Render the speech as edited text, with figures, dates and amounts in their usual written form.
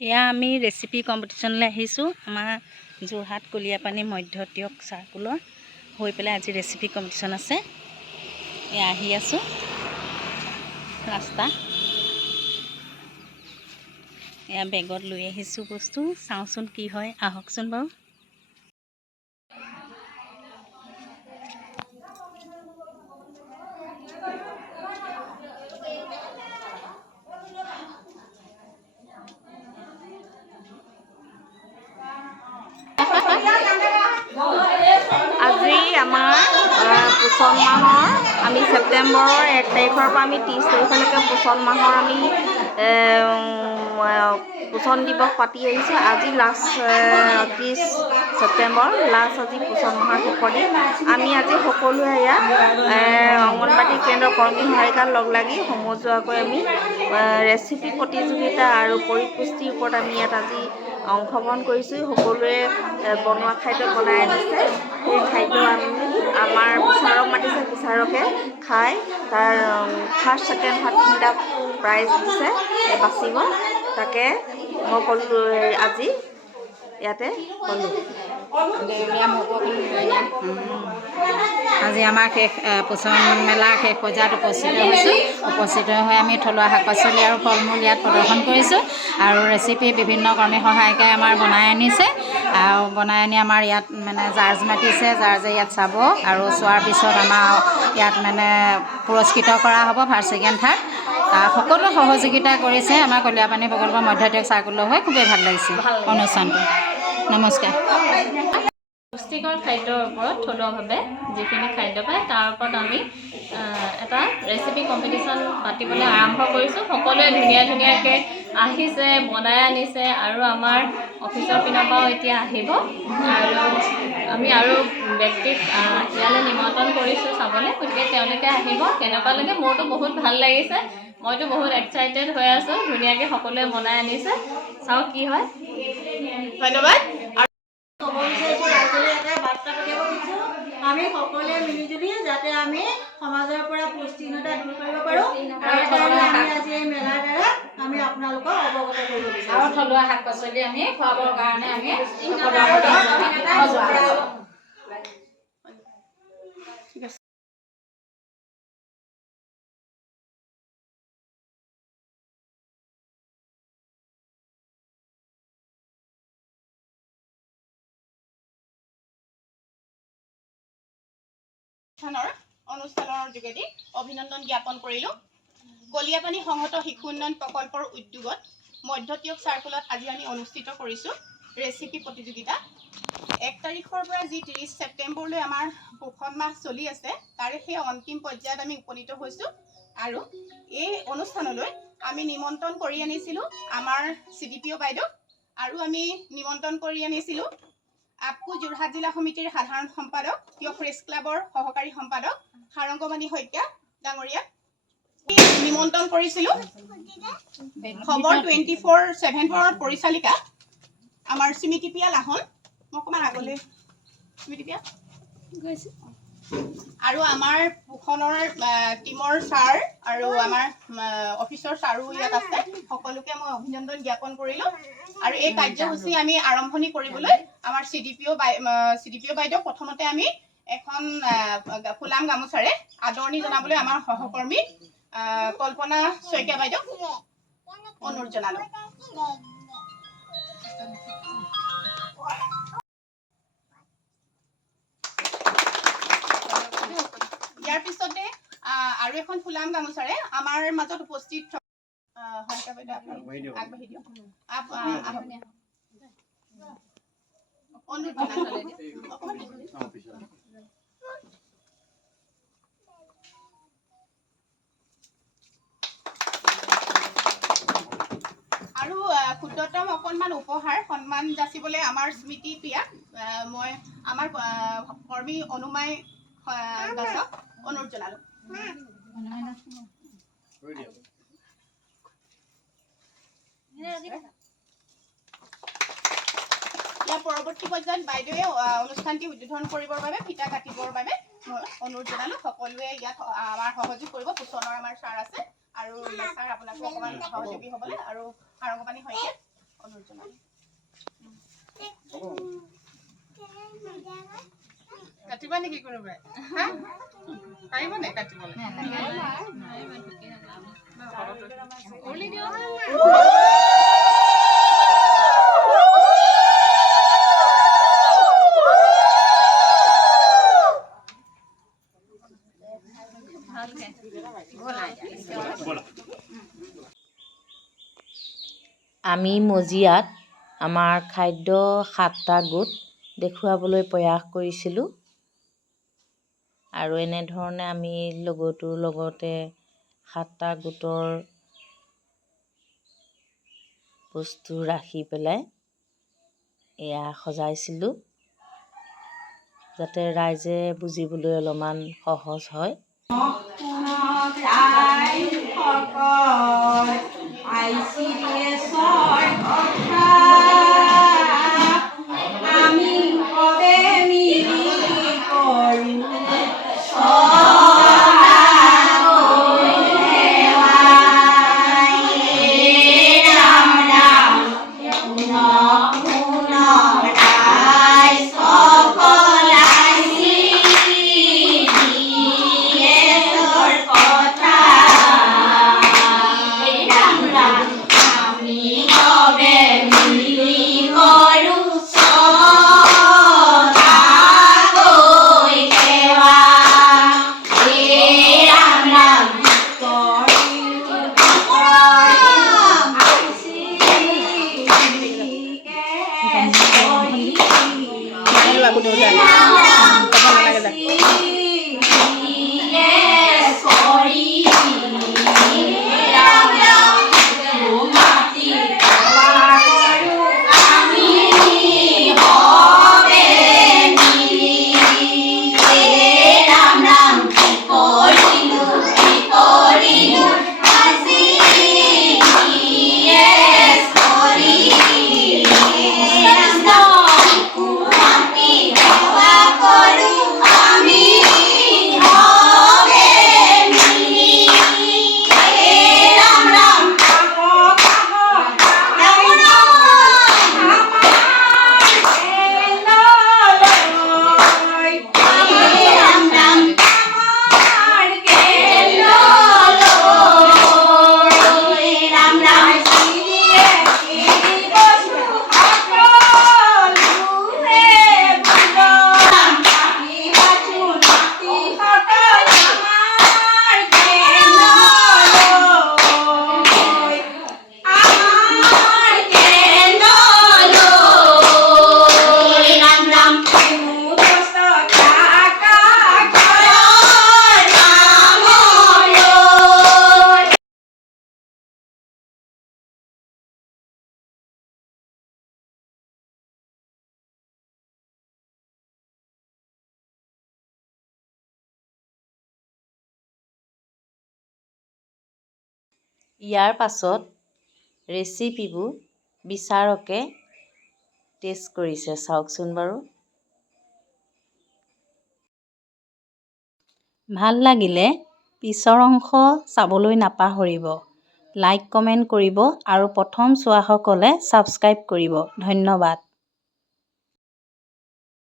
এয়া আমি ৰেচিপি কম্পিটিশ্যনলৈ আহিছোঁ। আমাৰ যোৰহাট কলিয়াপানী মধ্য টিয়ক চাৰ্কুলৰ হৈ পেলাই আজি ৰেচিপি কম্পিটিশ্যন আছে। এয়া আহি আছোঁ ৰাস্তা। এয়া বেগত লৈ আহিছোঁ বস্তু, চাওঁচোন কি হয়, আহকচোন বাৰু। আজি আমাৰ পোষণ মাহৰ আমি ছেপ্টেম্বৰৰ 1 তাৰিখৰ পৰা আমি 30 তাৰিখলৈকে পোষণ মাহৰ আমি পোষণ দিৱস পাতি আহিছোঁ। আজি লাষ্ট 30 ছেপ্টেম্বৰ লাষ্ট আজি পোষণ মাহৰ শেষৰ দিন। আমি আজি সকলোৱে ইয়াত অংগনবাদী কেন্দ্ৰৰ কৰ্মী সহায়িকাত লগ লাগি সমজুৱাকৈ আমি ৰেচিপি প্ৰতিযোগিতা আৰু পৰিপুষ্টিৰ ওপৰত আমি ইয়াত আজি অংশগ্ৰহণ কৰিছোঁ। সকলোৱে বনোৱা খাদ্য বনাই আনিছে। সেই খাদ্য আমি আমাৰ বিচাৰক মাতিছে, বিচাৰকে খাই তাৰ ফাৰ্ষ্ট ছেকেণ্ড থাৰ্ড 3টা প্ৰাইজ দিছে বাচিব। তাকে মই ক'লোঁ আজি ইয়াতে ক'লোঁ। আজি আমাৰ শেষ পোষণ মেলাৰ শেষ পৰ্যায়ত উপস্থিত হৈ আমি থলুৱা শাক পাচলি আৰু ফল মূল ইয়াত প্ৰদৰ্শন কৰিছোঁ। আৰু ৰেচিপি বিভিন্ন কৰ্মী সহায়িকাই আমাৰ বনাই আনিছে আৰু বনাই আনি আমাৰ ইয়াত মানে জাৰ্জ মাতিছে, জাৰ্জে ইয়াত চাব আৰু চোৱাৰ পিছত আমাৰ ইয়াত মানে পুৰস্কৃত কৰা হ'ব ফাৰ্ষ্ট ছেকেণ্ড থাৰ্ড। সকলো সহযোগিতা কৰিছে আমাৰ কলিয়াপানী প্ৰকল্প মধ্য টিয়ক চাৰ্কুলৰ হৈ। খুবেই ভাল লাগিছে অনুষ্ঠানটো। নমস্কাৰ। পুষ্টিকৰ খাদ্যৰ ওপৰত থলুৱাভাৱে যিখিনি খাদ্য পায় তাৰ ওপৰত আমি এটা ৰেচিপি কম্পিটিশ্যন পাতিবলৈ আৰম্ভ কৰিছোঁ। সকলোৱে ধুনীয়াকৈ আহিছে, বনাই আনিছে আৰু আমাৰ অফিচৰ পিনৰ পৰাও এতিয়া আহিব আৰু আমি আৰু ব্যক্তিক ইয়ালৈ নিমন্ত্ৰণ কৰিছোঁ চাবলৈ। গতিকে তেওঁলোকে আহিব। কেনেকুৱা লাগে, মোৰতো বহুত ভাল লাগিছে, মইতো বহুত এক্সাইটেড হৈ আছোঁ। ধুনীয়াকৈ সকলোৱে বনাই আনিছে, চাওক কি হয়। ধন্যবাদ। আমি সকলোৱে মিলিজুলি যাতে আমি সমাজৰ পৰা পুষ্টিহীনতা দূৰ কৰিব পাৰোঁ, তাৰ কাৰণে আমি আজি এই মেলাৰ দ্বাৰা আমি আপোনালোকক অৱগত কৰিব বিচাৰোঁ। আৰু থলুৱা শাক পাচলি আমি খুৱাবৰ কাৰণে আমি অনুষ্ঠানৰ যোগেদি অভিনন্দন জ্ঞাপন কৰিলোঁ। কলিয়াপানী সংহত শিশু উন্নয়ন প্ৰকল্পৰ উদ্যোগত মধ্য টিয়ক চাৰ্কুলত আজি আমি অনুষ্ঠিত কৰিছোঁ ৰেচিপি প্ৰতিযোগিতা। 1 তাৰিখৰ পৰা যি 30 ছেপ্টেম্বৰলৈ আমাৰ পোষণ মাহ চলি আছে, তাৰে সেই অন্তিম পৰ্যায়ত আমি উপনীত হৈছোঁ। আৰু এই অনুষ্ঠানলৈ আমি নিমন্ত্ৰণ কৰি আনিছিলোঁ আমাৰ CDPO বাইদেউ, আৰু আমি নিমন্ত্ৰণ কৰি আনিছিলোঁ আপকো যোৰহাট জিলা সমিতিৰ সাধাৰণ সম্পাদক, টিয়ক প্ৰেছ ক্লাবৰ সহকাৰী সম্পাদক সাৰংগমণি শইকীয়া ডাঙৰীয়াক নিমন্ত্ৰণ কৰিছিলোঁ। খবৰ 24/7 পৰিচালিকা আমাৰ স্মৃতিপ্ৰিয়া লাহন, মই অকণমান আগলৈ স্মৃতিপ্ৰিয়া গৈছে, আৰু আমাৰ পোষণৰ টিমৰ ছাৰ আৰু আমাৰ অফিচৰ ছাৰো ইয়াত আছে। সকলোকে মই অভিনন্দন জ্ঞাপন কৰিলোঁ। আৰু এই কাৰ্যসূচী আমি আৰম্ভণি কৰিবলৈ আমাৰ CDPO বাইদেউ প্ৰথমতে আমি এখন ফুলাম গামোচাৰে আদৰণি জনাবলৈ আমাৰ সহকৰ্মী কল্পনা শইকীয়া বাইদেউক অনুৰোধ জনালোঁ। ইয়াৰ পিছতে আৰু এখন ফুলাম গামোচাৰে আমাৰ মাজত উপস্থিত শইকীয়া বাইদেউ আগবাঢ়ি দিয়ক। অনুৰোধ জনালোঁ। আৰু ক্ষুদ্ৰতম অকণমান উপহাৰ সন্মান যাচিবলৈ আমাৰ স্মৃতিপ্ৰিয়াক মই আমাৰ কৰ্মী অনুমাই দাসক অনুৰোধ জনালোঁ। ইয়াৰ পৰৱৰ্তী পৰ্যায়ত বাইদেৱে অনুষ্ঠানটি উদ্বোধন কৰিবৰ বাবে ফিতা কাটিবৰ বাবে মই অনুৰোধ জনালোঁ। সকলোৱে ইয়াত আমাৰ সহযোগ কৰিব। পোষণৰ আমাৰ ছাৰ আছে আৰু ছাৰ আপোনাকো অকণমান সহযোগী হ'বলৈ, আৰু সাৰংগমণি শইকীয়া কাটিবা নেকি কোনোবাই? পাৰিব নে কাটিবলৈ? আমি মজিয়াত আমাৰ খাদ্য 7টা গোট দেখুৱাবলৈ প্ৰয়াস কৰিছিলোঁ আৰু এনেধৰণে আমি লগটোৰ লগতে 7টা গোটৰ বস্তু ৰাখি পেলাই এয়া সজাইছিলোঁ যাতে ৰাইজে বুজিবলৈ অলপমান সহজ হয়। ইয়াৰ পাছত ৰেচিপিবোৰ বিচাৰকে টেষ্ট কৰিছে, চাওকচোন বাৰু। ভাল লাগিলে পিছৰ অংশ চাবলৈ নাপাহৰিব। লাইক কমেণ্ট কৰিব আৰু প্ৰথম চোৱাসকলে ছাবস্ক্ৰাইব কৰিব। ধন্যবাদ।